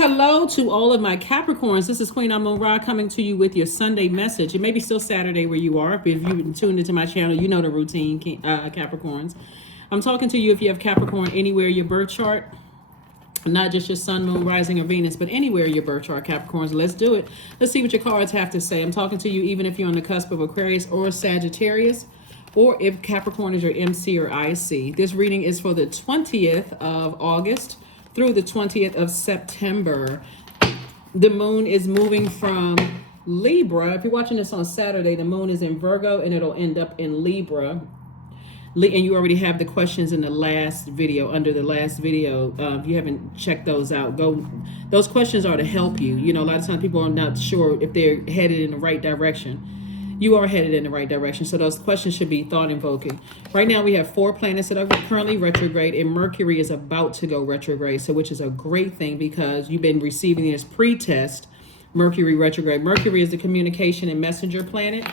Hello to all of my Capricorns. This is Queen Amun Ra coming to you with your Sunday message. It may be still Saturday where you are. If you've tuned into my channel, you know the routine, Capricorns. I'm talking to you if you have Capricorn anywhere in your birth chart. Not just your sun, moon, rising, or Venus, but anywhere in your birth chart, Capricorns. Let's do it. Let's see what your cards have to say. I'm talking to you even if you're on the cusp of Aquarius or Sagittarius, or if Capricorn is your MC or IC. This reading is for the 20th of August through the 20th of September. The moon is moving from Libra. If you're watching this on Saturday, the moon is in Virgo and it'll end up in Libra. And you already have the questions in the last video, under the last video. If you haven't checked those out, go. Those questions are to help you. You know, a lot of times people are not sure if they're headed in the right direction. You are headed in the right direction. So those questions should be thought invoking. Right now we have 4 planets that are currently retrograde, and Mercury is about to go retrograde. So which is a great thing because you've been receiving this pre-test Mercury retrograde. Mercury is the communication and messenger planet,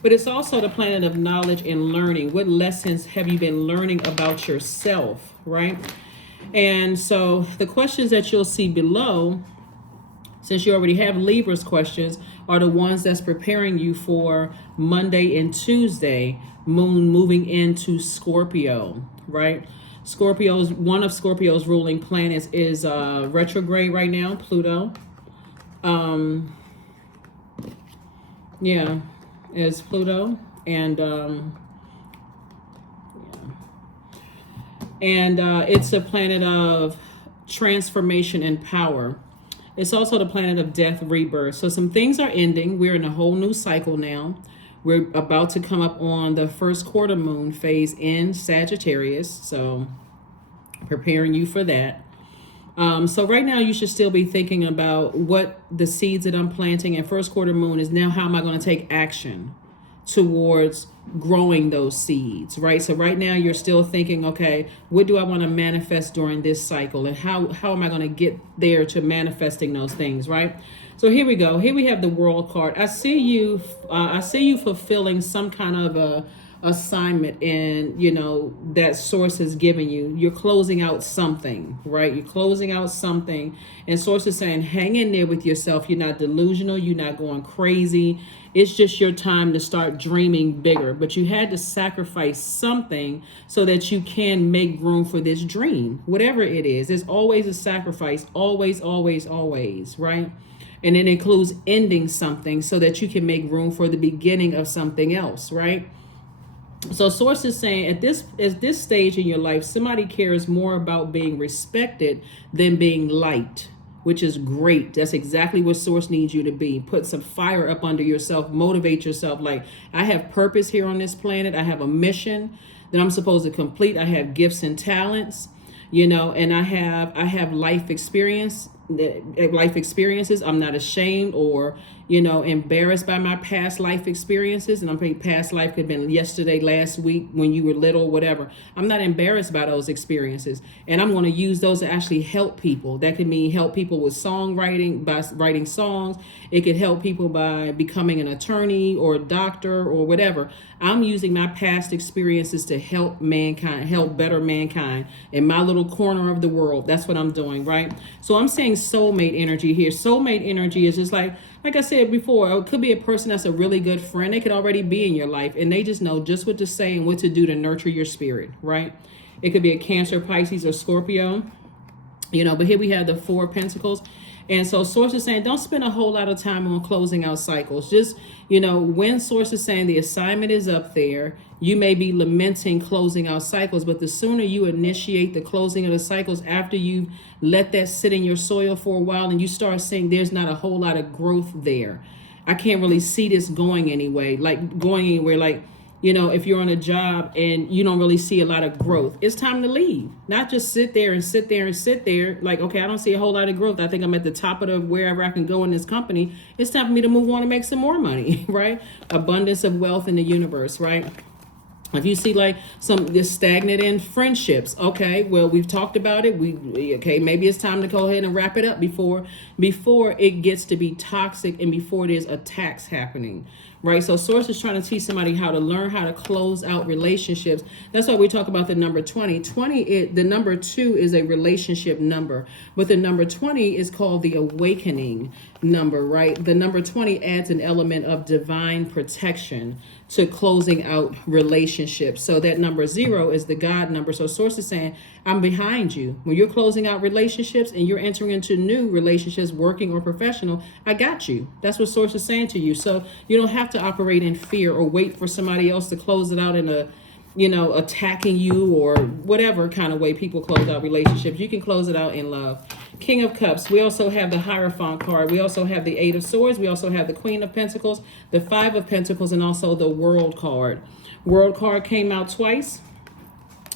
but it's also the planet of knowledge and learning. What lessons have you been learning about yourself, right? And so the questions that you'll see below, since you already have Libra's questions, are the ones that's preparing you for Monday and Tuesday, moon moving into Scorpio, right? One of Scorpio's ruling planets is retrograde right now, Pluto. Yeah, is Pluto. And it's a planet of transformation and power. It's also the planet of death, rebirth. So some things are ending. We're in a whole new cycle now. We're about to come up on the first quarter moon phase in Sagittarius. So preparing you for that. So right now you should still be thinking about what the seeds that I'm planting. And first quarter moon is now, how am I going to take action towards growing those seeds, right? So right now you're still thinking, okay, what do I want to manifest during this cycle, and how am I going to get there to manifesting those things, right? So here we go. Here we have the World card. I see you fulfilling some kind of a assignment, and you know that source has given you. You're closing out something, right? You're closing out something, and source is saying hang in there with yourself. You're not delusional, you're not going crazy. It's just your time to start dreaming bigger, but you had to sacrifice something so that you can make room for this dream, whatever it is. There's always a sacrifice, always, right? And it includes ending something so that you can make room for the beginning of something else, right? So source is saying at this stage in your life, somebody cares more about being respected than being liked, which is great. That's exactly what source needs you to be. Put some fire up under yourself, motivate yourself. Like, I have purpose here on this planet. I have a mission that I'm supposed to complete. I have gifts and talents, you know, and I have life experiences. I'm not ashamed or, you know, embarrassed by my past life experiences. And I'm thinking past life could have been yesterday, last week, when you were little, whatever. I'm not embarrassed by those experiences. And I'm going to use those to actually help people. That could mean help people with songwriting, by writing songs. It could help people by becoming an attorney or a doctor or whatever. I'm using my past experiences to help mankind, help better mankind in my little corner of the world. That's what I'm doing, right? So I'm saying soulmate energy here. Soulmate energy is just like I said before, it could be a person that's a really good friend. They could already be in your life, and they just know just what to say and what to do to nurture your spirit, right? It could be a Cancer, Pisces, or Scorpio, you know, but here we have the 4 of Pentacles. And so source is saying don't spend a whole lot of time on closing out cycles. Just, you know, when source is saying the assignment is up there, you may be lamenting closing out cycles, but the sooner you initiate the closing of the cycles after you let that sit in your soil for a while and you start seeing there's not a whole lot of growth there. I can't really see this going anywhere. Like, you know, if you're on a job and you don't really see a lot of growth, it's time to leave. Not just sit there. Like, okay, I don't see a whole lot of growth. I think I'm at the top of the wherever I can go in this company. It's time for me to move on and make some more money, right? Abundance of wealth in the universe, right? If you see like this stagnant in friendships, okay, well, we've talked about it. Maybe it's time to go ahead and wrap it up before it gets to be toxic and before there's attacks happening, right? So source is trying to teach somebody how to learn how to close out relationships. That's why we talk about the number 20. The number 2 is a relationship number, but the number 20 is called the awakening number, right? The number 20 adds an element of divine protection to closing out relationships. So that number 0 is the God number. So source is saying, I'm behind you. When you're closing out relationships and you're entering into new relationships, working or professional, I got you. That's what source is saying to you. So you don't have to operate in fear or wait for somebody else to close it out in a, attacking you or whatever kind of way people close out relationships. You can close it out in love. King of Cups. We also have the Hierophant card. We also have the 8 of Swords. We also have the Queen of Pentacles, the 5 of Pentacles, and also the World card. World card came out twice.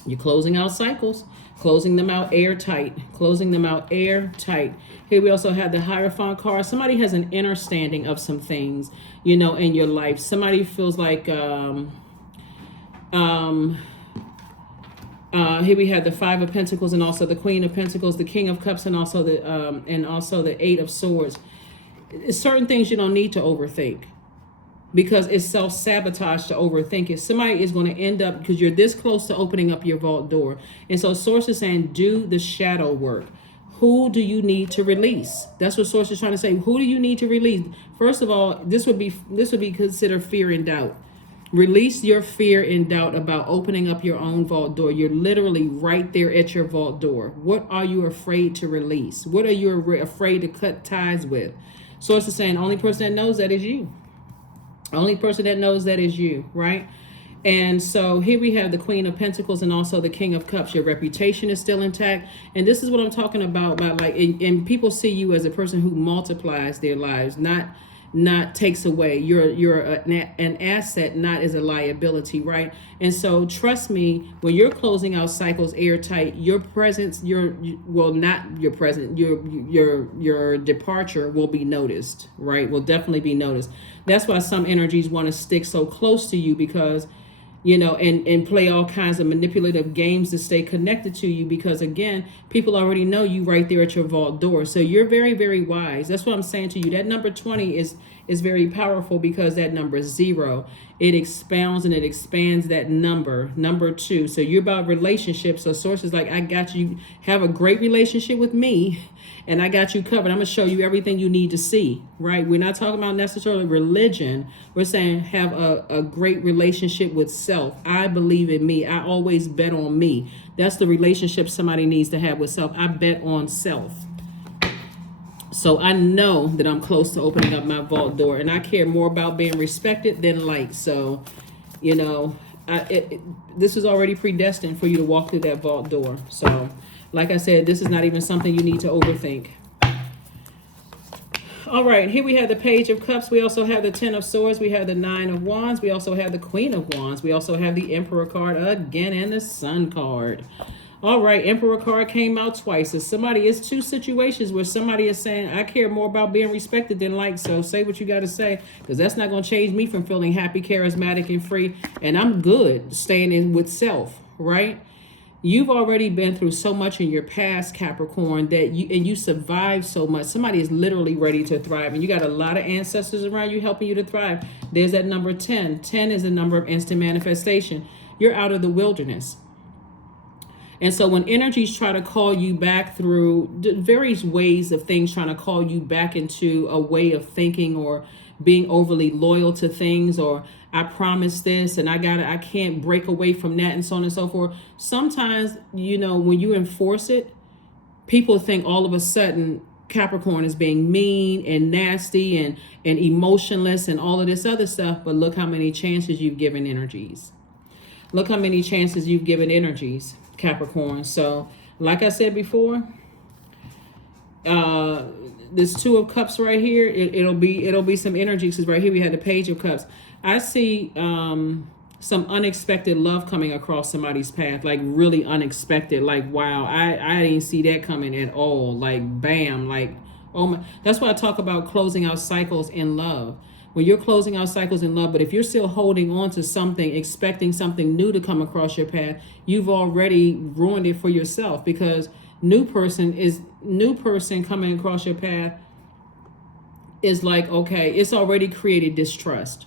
You're closing out cycles, closing them out airtight, closing them out airtight. Here we also have the Hierophant card. Somebody has an understanding of some things, in your life. Somebody feels like, here we have the 5 of Pentacles and also the Queen of Pentacles, the King of Cups, and also the 8 of Swords. Certain things you don't need to overthink, because it's self-sabotage to overthink it. Somebody is going to end up, because you're this close to opening up your vault door. And so source is saying, do the shadow work. Who do you need to release? That's what source is trying to say. Who do you need to release? First of all, this would be considered fear and doubt. Release your fear and doubt about opening up your own vault door. You're literally right there at your vault door. What are you afraid to release? What are you afraid to cut ties with? Source is saying, only person that knows that is you. Only person that knows that is you, right? And so here we have the Queen of Pentacles and also the King of Cups. Your reputation is still intact. And this is what I'm talking about and people see you as a person who multiplies their lives, not takes away. You're an asset, not as a liability, right? And so trust me, when you're closing out cycles airtight, your presence, your departure will be noticed, right? Will definitely be noticed. That's why some energies want to stick so close to you, because and play all kinds of manipulative games to stay connected to you, because again, people already know you right there at your vault door. So you're very, very wise. That's what I'm saying to you. That number 20 is very powerful, because that number 0, it expounds and it expands that number 2. So you're about relationships. So source is like, I got you. Have a great relationship with me, and I got you covered. I'm going to show you everything you need to see, right? We're not talking about necessarily religion. We're saying have a great relationship with self. I believe in me. I always bet on me. That's the relationship somebody needs to have with self. I bet on self. So I know that I'm close to opening up my vault door, and I care more about being respected than liked. So, this is already predestined for you to walk through that vault door. So, like I said, this is not even something you need to overthink. All right, here we have the Page of Cups. We also have the 10 of Swords. We have the 9 of Wands. We also have the Queen of Wands. We also have the Emperor card again and the Sun card. All right, Emperor card came out twice. It's 2 situations where somebody is saying, I care more about being respected than liked. So say what you got to say, because that's not going to change me from feeling happy, charismatic, and free. And I'm good staying in with self, right? You've already been through so much in your past, Capricorn, that you survived so much. Somebody is literally ready to thrive, and you got a lot of ancestors around you helping you to thrive. There's that number 10. 10 is the number of instant manifestation. You're out of the wilderness. And so when energies try to call you back through various ways of things, trying to call you back into a way of thinking or being overly loyal to things, or I promise this and I can't break away from that, and so on and so forth. Sometimes, when you enforce it, people think all of a sudden Capricorn is being mean and nasty and emotionless and all of this other stuff. But look how many chances you've given energies. Look how many chances you've given energies, Capricorn. So like I said before, this 2 of Cups right here, it'll be some energy, because right here we had the Page of Cups. I see some unexpected love coming across somebody's path, like really unexpected, like wow, I didn't see that coming at all, like bam, like oh my. That's why I talk about closing out cycles in love. When you're closing out cycles in love, but if you're still holding on to something, expecting something new to come across your path, you've already ruined it for yourself, because new person coming across your path is like, okay, it's already created distrust.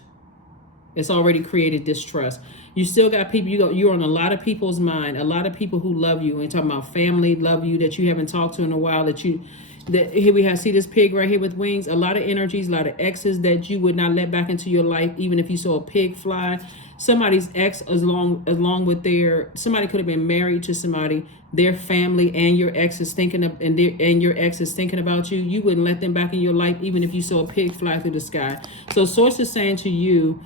It's already created distrust. You still got people, you're on a lot of people's mind, a lot of people who love you, and talking about family, love you, that you haven't talked to in a while, that here we have, see this pig right here with wings, a lot of energies, a lot of exes that you would not let back into your life, even if you saw a pig fly. Somebody's ex, along with somebody could have been married to somebody, their family, and your ex is thinking of, and your ex is thinking about you. You wouldn't let them back in your life, even if you saw a pig fly through the sky. So Source is saying to you,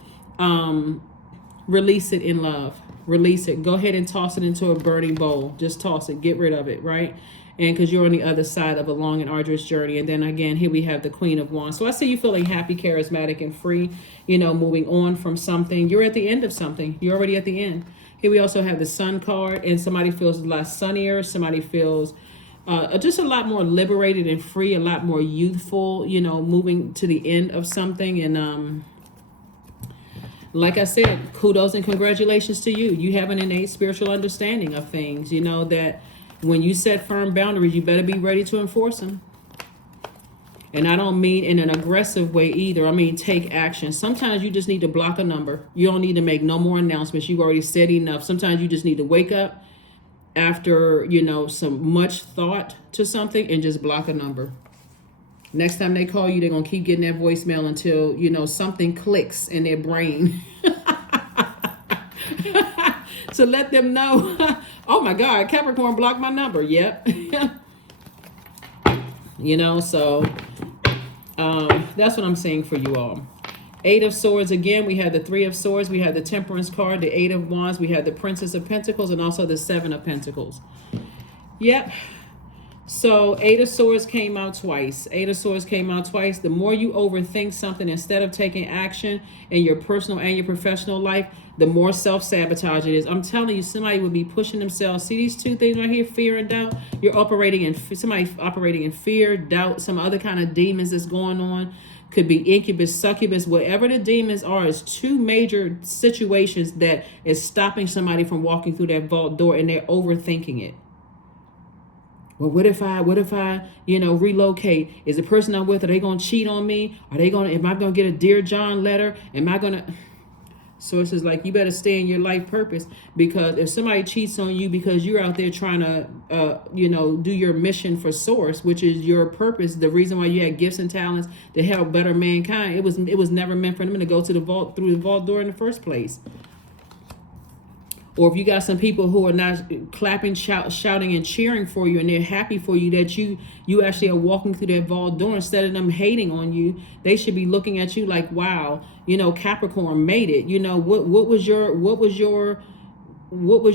release it in love. Release it. Go ahead and toss it into a burning bowl. Just toss it. Get rid of it, right? And because you're on the other side of a long and arduous journey. And then again, here we have the Queen of Wands. So I see you feeling happy, charismatic, and free, moving on from something. You're at the end of something. You're already at the end. Here we also have the Sun card, and somebody feels a lot sunnier. Somebody feels just a lot more liberated and free, a lot more youthful, moving to the end of something. And like I said, kudos and congratulations to you. You have an innate spiritual understanding of things, that when you set firm boundaries, you better be ready to enforce them. And I don't mean in an aggressive way either. I mean, take action. Sometimes you just need to block a number. You don't need to make no more announcements. You've already said enough. Sometimes you just need to wake up after, some much thought to something and just block a number. Next time they call you, they're going to keep getting that voicemail until, something clicks in their brain. So let them know, oh my God, Capricorn blocked my number. Yep. So that's what I'm saying for you all. 8 of Swords, again, we have the 3 of Swords, we have the Temperance card, the 8 of Wands, we have the Princess of Pentacles, and also the 7 of Pentacles. Yep. So 8 of Swords came out twice. 8 of Swords came out twice. The more you overthink something instead of taking action in your personal and your professional life, the more self-sabotage it is. I'm telling you, somebody would be pushing themselves. See these two things right here, fear and doubt? You're operating in, somebody operating in fear, doubt, some other kind of demons that's going on. Could be incubus, succubus, whatever the demons are, is two major situations that is stopping somebody from walking through that vault door, and they're overthinking it. Well, what if I, relocate? Is the person I'm with, are they going to cheat on me? Am I going to get a Dear John letter? Am I going to... Sources like, you better stay in your life purpose, because if somebody cheats on you because you're out there trying to, do your mission for Source, which is your purpose, the reason why you had gifts and talents to help better mankind, it was never meant for them to go to the vault, through the vault door in the first place. Or if you got some people who are not clapping, shouting, and cheering for you, and they're happy for you that you actually are walking through that vault door, instead of them hating on you, they should be looking at you like, wow, Capricorn made it. What was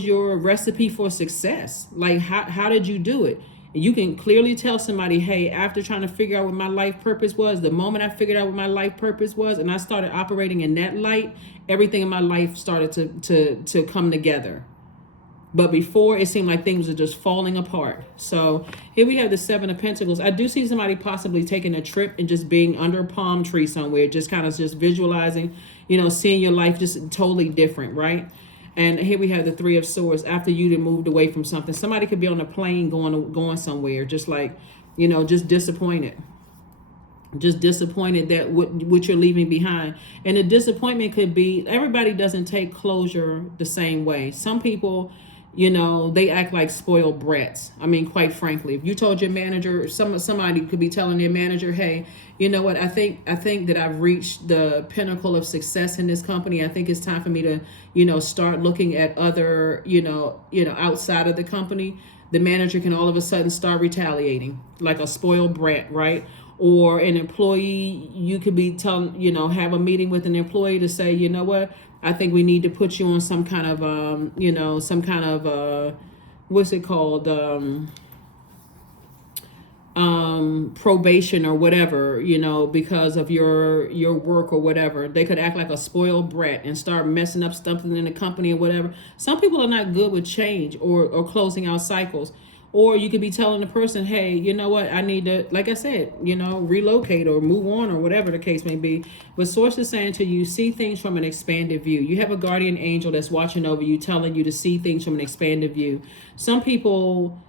your recipe for success? Like, how did you do it? And you can clearly tell somebody, hey, after trying to figure out what my life purpose was, the moment I figured out what my life purpose was and I started operating in that light, everything in my life started to come together. But before, it seemed like things were just falling apart. So here we have the 7 of Pentacles. I do see somebody possibly taking a trip and just being under a palm tree somewhere, just kind of just visualizing, seeing your life just totally different, right? And here we have the 3 of Swords. After you'd moved away from something, somebody could be on a plane going somewhere, just like, just disappointed. Just disappointed that what you're leaving behind. And the disappointment could be, everybody doesn't take closure the same way. Some people, they act like spoiled brats. I mean, quite frankly, if you told your manager, somebody could be telling their manager, hey, you know what, I think that I've reached the pinnacle of success in this company. I think it's time for me to, start looking at other, outside of the company. The manager can all of a sudden start retaliating like a spoiled brat, right? Or an employee, you could be telling, have a meeting with an employee to say, you know what, I think we need to put you on some kind of, what's it called? Probation or whatever, because of your work or whatever. They could act like a spoiled brat and start messing up something in the company or whatever. Some people are not good with change or closing out cycles. Or you could be telling the person, hey, you know what, I need to, like I said, relocate or move on or whatever the case may be. But Source is saying to you, see things from an expanded view. You have a guardian angel that's watching over you, telling you to see things from an expanded view. Some people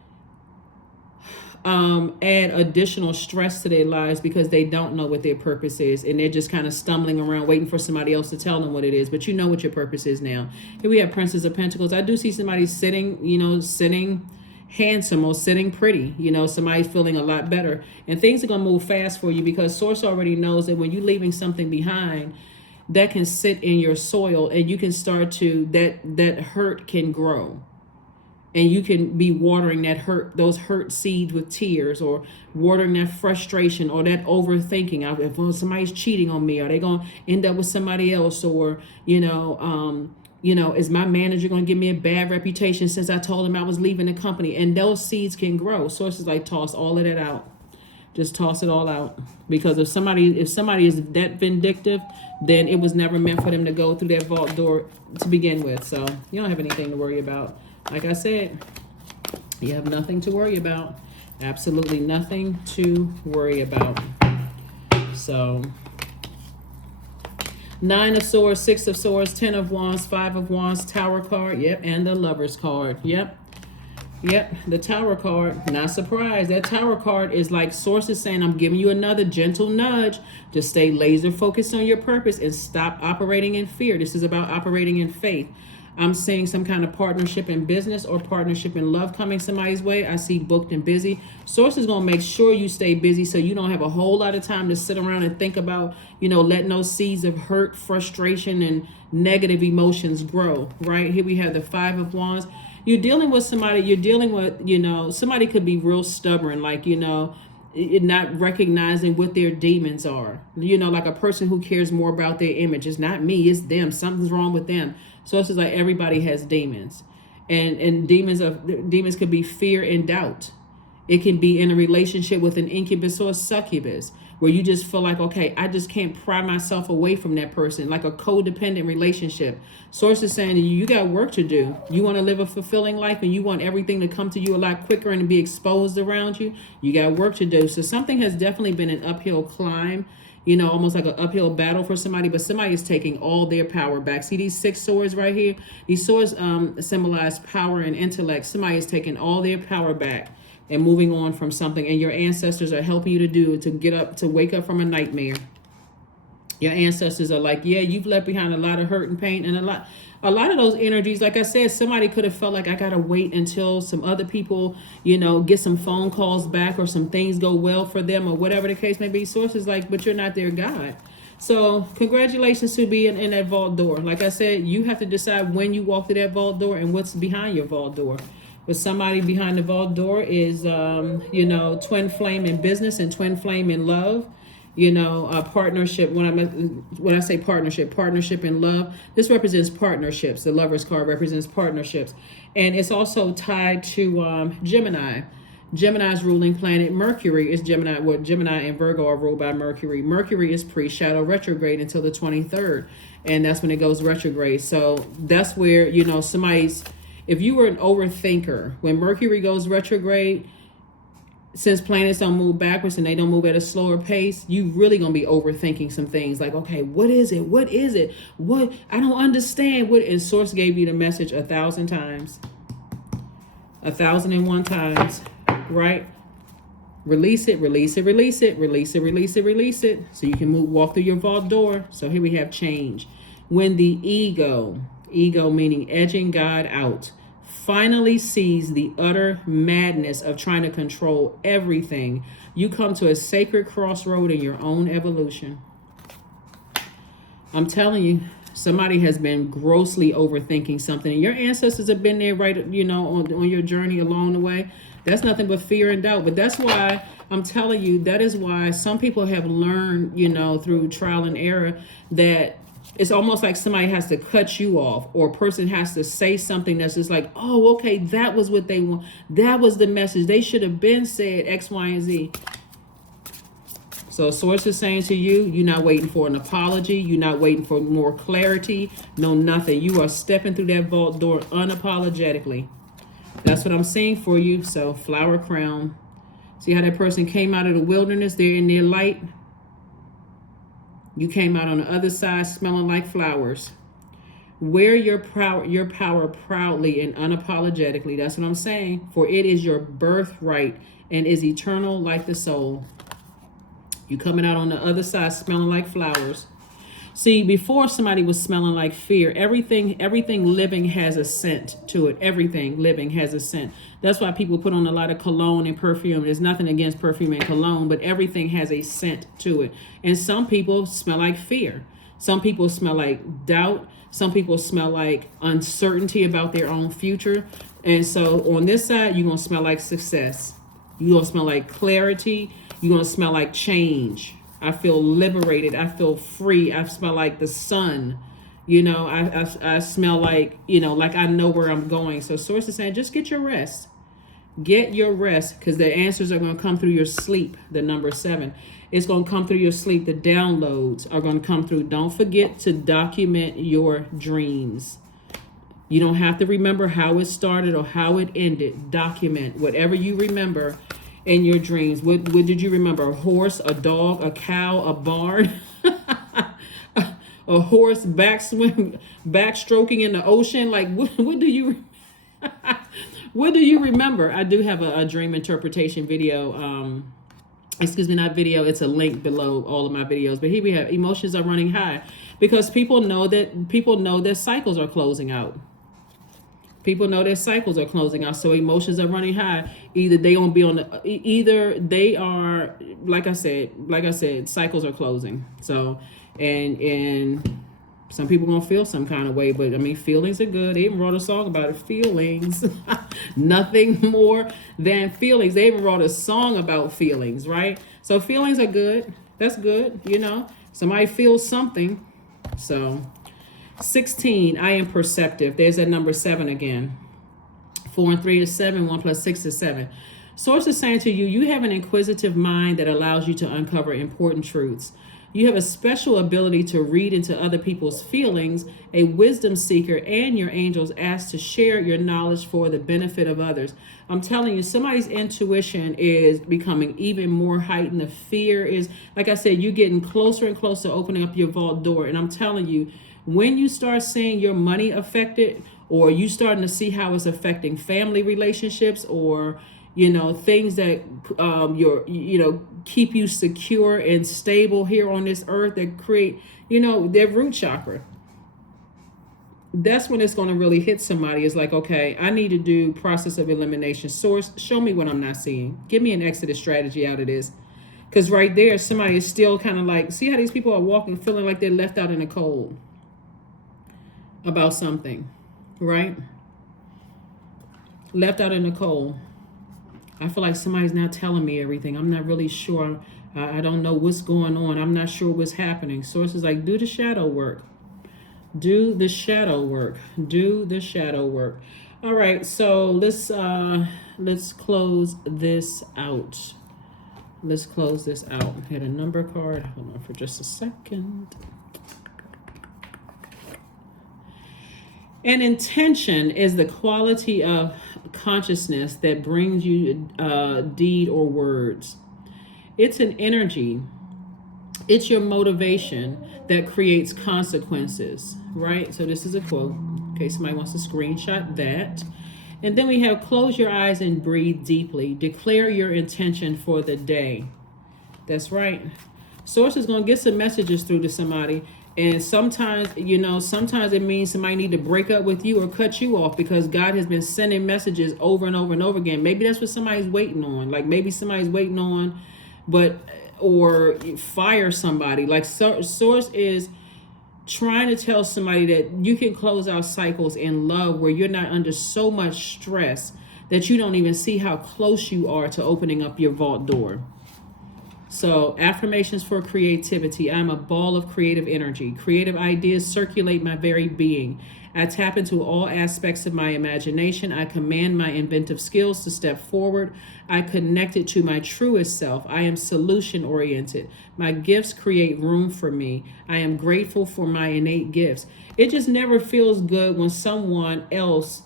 add additional stress to their lives because they don't know what their purpose is, and they're just kind of stumbling around waiting for somebody else to tell them what it is. But you know what your purpose is now. Here we have Princess of Pentacles. I do see somebody sitting handsome or sitting pretty. Somebody's feeling a lot better, and things are going to move fast for you because Source already knows that when you're leaving something behind, that can sit in your soil, and you can start to, that hurt can grow. And you can be watering those hurt seeds with tears, or watering that frustration or that overthinking. If somebody's cheating on me, are they going to end up with somebody else? Or, is my manager going to give me a bad reputation since I told him I was leaving the company? And those seeds can grow. Sources like, toss all of that out. Just toss it all out. Because if somebody is that vindictive, then it was never meant for them to go through that vault door to begin with. So you don't have anything to worry about. Like I said, you have nothing to worry about. Absolutely nothing to worry about. So, 9 of Swords, 6 of Swords, 10 of Wands, 5 of Wands, Tower card. Yep, and the Lover's card. Yep, the Tower card. Not surprised. That Tower card is like Sources saying, I'm giving you another gentle nudge to stay laser focused on your purpose and stop operating in fear. This is about operating in faith. I'm seeing some kind of partnership in business or partnership in love coming somebody's way. I see booked and busy. Source is going to make sure you stay busy so you don't have a whole lot of time to sit around and think about, letting those seeds of hurt, frustration, and negative emotions grow, right? Here we have the 5 of Wands. You're dealing with somebody, somebody could be real stubborn, like, not recognizing what their demons are. Like a person who cares more about their image. It's not me, it's them. Something's wrong with them. So it's just like everybody has demons. And demons could be fear and doubt. It can be in a relationship with an incubus or a succubus, where you just feel like, okay, I just can't pry myself away from that person, like a codependent relationship. Source is saying you got work to do. You want to live a fulfilling life and you want everything to come to you a lot quicker and to be exposed around you. You got work to do. So something has definitely been an uphill climb, almost like an uphill battle for somebody, but somebody is taking all their power back. See these 6 swords right here? These swords symbolize power and intellect. Somebody is taking all their power back and moving on from something, and your ancestors are helping you to wake up from a nightmare. Your ancestors are like, yeah, you've left behind a lot of hurt and pain, and a lot of those energies. Like I said, somebody could have felt like I gotta wait until some other people, get some phone calls back or some things go well for them or whatever the case may be. Sources like, but you're not their God. So congratulations to being in that vault door. Like I said, you have to decide when you walk through that vault door and what's behind your vault door. But somebody behind the vault door is, twin flame in business and twin flame in love. A partnership. When I say partnership in love, this represents partnerships. The Lover's card represents partnerships, and it's also tied to Gemini. Gemini's ruling planet Mercury is Gemini. Well, Gemini and Virgo are ruled by Mercury. Mercury is pre-shadow retrograde until the 23rd, and that's when it goes retrograde. So that's where somebody's. If you were an overthinker, when Mercury goes retrograde, since planets don't move backwards and they don't move at a slower pace, you really going to be overthinking some things. Like, okay, what is it? What is it? What? I don't understand. What? And Source gave you the message 1,000 times. 1,001 times, right? Release it, release it, release it, release it, release it, release it. So you can walk through your vault door. So here we have change. When the ego meaning edging God out, finally sees the utter madness of trying to control everything, you come to a sacred crossroad in your own evolution. I'm telling you, somebody has been grossly overthinking something, and your ancestors have been there, right? On your journey along the way. That's nothing but fear and doubt. But that's why I'm telling you, that is why some people have learned, through trial and error, that it's almost like somebody has to cut you off, or a person has to say something that's just like, oh, okay, that was what they want. That was the message. They should have been said X, Y, and Z. So Source is saying to you, you're not waiting for an apology. You're not waiting for more clarity. No, nothing. You are stepping through that vault door unapologetically. That's what I'm seeing for you. So flower crown. See how that person came out of the wilderness? They're in their light. You came out on the other side smelling like flowers. Wear your power proudly and unapologetically. That's what I'm saying. For it is your birthright and is eternal like the soul. You coming out on the other side smelling like flowers. See, before somebody was smelling like fear. Everything living has a scent to it. Everything living has a scent. That's why people put on a lot of cologne and perfume. There's nothing against perfume and cologne, but everything has a scent to it. And some people smell like fear. Some people smell like doubt. Some people smell like uncertainty about their own future. And so on this side, you're going to smell like success. You're going to smell like clarity. You're going to smell like change. I feel liberated. I feel free. I smell like the sun. You know, I smell like, you know, like I know where I'm going. So Source is saying, just get your rest. Get your rest, because the answers are going to come through your sleep. The number 7. It's going to come through your sleep. The downloads are going to come through. Don't forget to document your dreams. You don't have to remember how it started or how it ended. Document whatever you remember in your dreams. What did you remember? A horse, a dog, a cow, a barn, a horse backstroking in the ocean. Like what do you what do you remember? I do have a dream interpretation video. Excuse me, not video. It's a link below all of my videos. But here we have emotions are running high, because people know that cycles are closing out. People know their cycles are closing out, so emotions are running high. Either they gonna be on the, either they are, like I said, cycles are closing. So, and some people gonna feel some kind of way, but I mean, feelings are good. They even wrote a song about it. Feelings, nothing more than feelings. They even wrote a song about feelings, right? So feelings are good. That's good. You know, somebody feels something. So. 16, I am perceptive. There's that number 7 again. 4 and 3 is 7. 1 plus 6 is 7. Source is saying to you, you have an inquisitive mind that allows you to uncover important truths. You have a special ability to read into other people's feelings, a wisdom seeker, and your angels ask to share your knowledge for the benefit of others. I'm telling you, somebody's intuition is becoming even more heightened. The fear is, like I said, you're getting closer and closer to opening up your vault door. And I'm telling you, when you start seeing your money affected, or you starting to see how it's affecting family relationships, or, you know, things that keep you secure and stable here on this earth, that create, you know, their root chakra. That's when it's going to really hit somebody. It's like, okay, I need to do process of elimination. Source, show me what I'm not seeing. Give me an exodus strategy out of this. Because right there, somebody is still kind of like, see how these people are walking, feeling like they're left out in the cold about something, right? Left out in the cold. I feel like somebody's not telling me everything. I'm not really sure. I don't know what's going on. I'm not sure what's happening. Source is like, do the shadow work. Do the shadow work. Do the shadow work. All right, so let's close this out. Let's close this out. Hit a number card. Hold on for just a second. An intention is the quality of consciousness that brings you deed or words. It's an energy. It's your motivation that creates consequences, right? So this is a quote. Okay, somebody wants to screenshot that. And then we have close your eyes and breathe deeply. Declare your intention for the day. That's right. Source is going to get some messages through to somebody. And sometimes, you know, sometimes it means somebody need to break up with you or cut you off, because God has been sending messages over and over and over again. Maybe that's what somebody's waiting on. Like maybe somebody's waiting on, or fire somebody. Like Source is trying to tell somebody that you can close out cycles in love where you're not under so much stress that you don't even see how close you are to opening up your vault door. So affirmations for creativity. I'm a ball of creative energy. Creative ideas circulate my very being. I tap into all aspects of my imagination. I command my inventive skills to step forward. I connect it to my truest self. I am solution oriented. My gifts create room for me. I am grateful for my innate gifts. It just never feels good when someone else,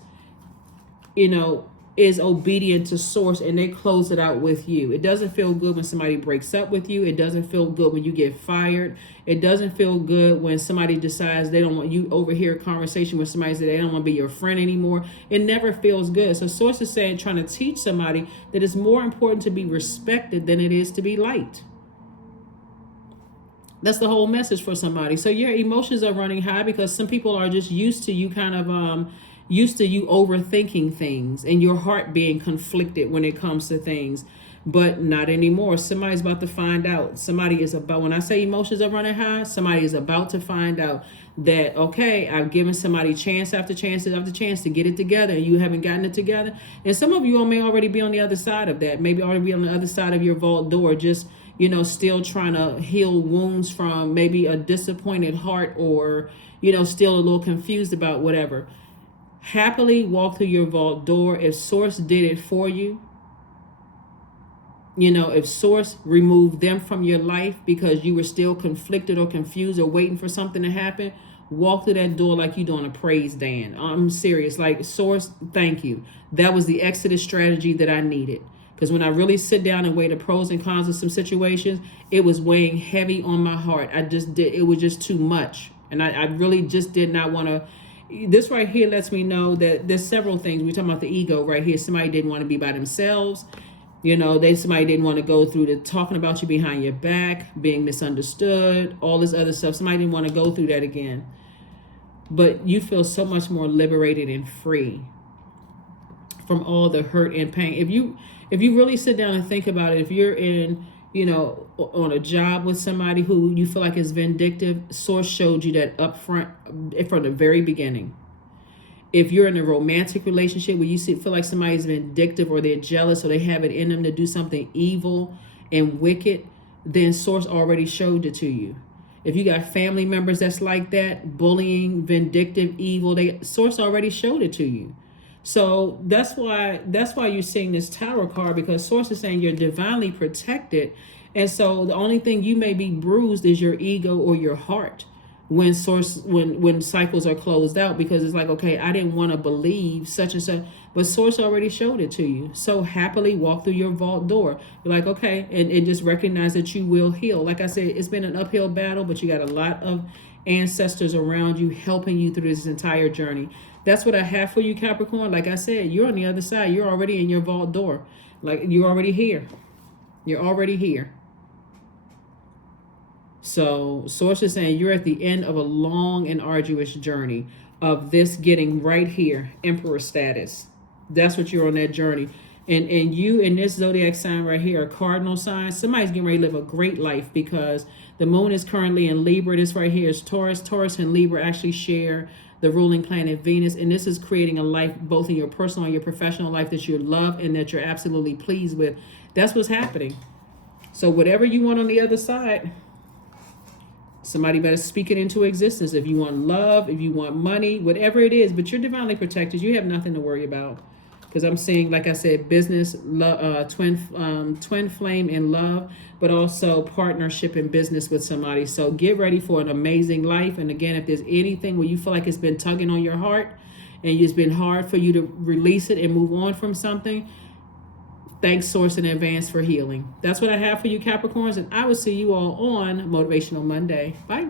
you know, is obedient to source and they close it out with you. It doesn't feel good when somebody breaks up with you. It doesn't feel good when you get fired. It doesn't feel good when somebody decides they don't want you overhear a conversation with somebody that they don't want to be your friend anymore. It never feels good. So source is saying, trying to teach somebody that it's more important to be respected than it is to be liked. That's the whole message for somebody. So your emotions are running high because some people are just used to you used to you overthinking things and your heart being conflicted when it comes to things, but not anymore. Somebody's about to find out. Somebody is about, when I say emotions are running high, somebody is about to find out that, okay, I've given somebody chance after chance after chance to get it together and you haven't gotten it together. And some of you all may already be on the other side of that, maybe already be on the other side of your vault door, just, still trying to heal wounds from maybe a disappointed heart or, still a little confused about whatever. Happily walk through your vault door. If source did it for you, if source removed them from your life because you were still conflicted or confused or waiting for something to happen, walk through that door like you're doing a praise dance. I'm serious. Like, source, thank you. That was the exodus strategy that I needed. Because when I really sit down and weigh the pros and cons of some situations, it was weighing heavy on my heart. It was just too much. And I really just did not want to. This right here lets me know that there's several things. We're talking about the ego right here. Somebody didn't want to be by themselves. Somebody didn't want to go through the talking about you behind your back, being misunderstood, all this other stuff. Somebody didn't want to go through that again. But you feel so much more liberated and free from all the hurt and pain. If you really sit down and think about it, if you're in, on a job with somebody who you feel like is vindictive, source showed you that up front from the very beginning. If you're in a romantic relationship where you feel like somebody's vindictive or they're jealous or they have it in them to do something evil and wicked, then source already showed it to you. If you got family members that's like that, bullying, vindictive, evil, source already showed it to you. So that's why you're seeing this Tower card, because source is saying you're divinely protected. And so the only thing you may be bruised is your ego or your heart when cycles are closed out, because it's like, okay, I didn't want to believe such and such, but source already showed it to you. So happily walk through your vault door. You're like, okay, and just recognize that you will heal. Like I said, it's been an uphill battle, but you got a lot of ancestors around you helping you through this entire journey. That's what I have for you, Capricorn. Like I said, you're on the other side. You're already in your vault door. Like, you're already here. You're already here. So source is saying you're at the end of a long and arduous journey of this getting right here, emperor status. That's what you're on that journey. And you in this zodiac sign right here, a cardinal sign, somebody's getting ready to live a great life, because the moon is currently in Libra. This right here is Taurus. Taurus and Libra actually share the ruling planet Venus, and this is creating a life both in your personal and your professional life that you love and that you're absolutely pleased with. That's what's happening. So whatever you want on the other side, somebody better speak it into existence. If you want love, if you want money, whatever it is, but you're divinely protected. You have nothing to worry about. Because I'm seeing, like I said, business, twin flame in love, but also partnership in business with somebody. So get ready for an amazing life. And again, if there's anything where you feel like it's been tugging on your heart and it's been hard for you to release it and move on from something, thanks source in advance for healing. That's what I have for you, Capricorns, and I will see you all on Motivational Monday. Bye.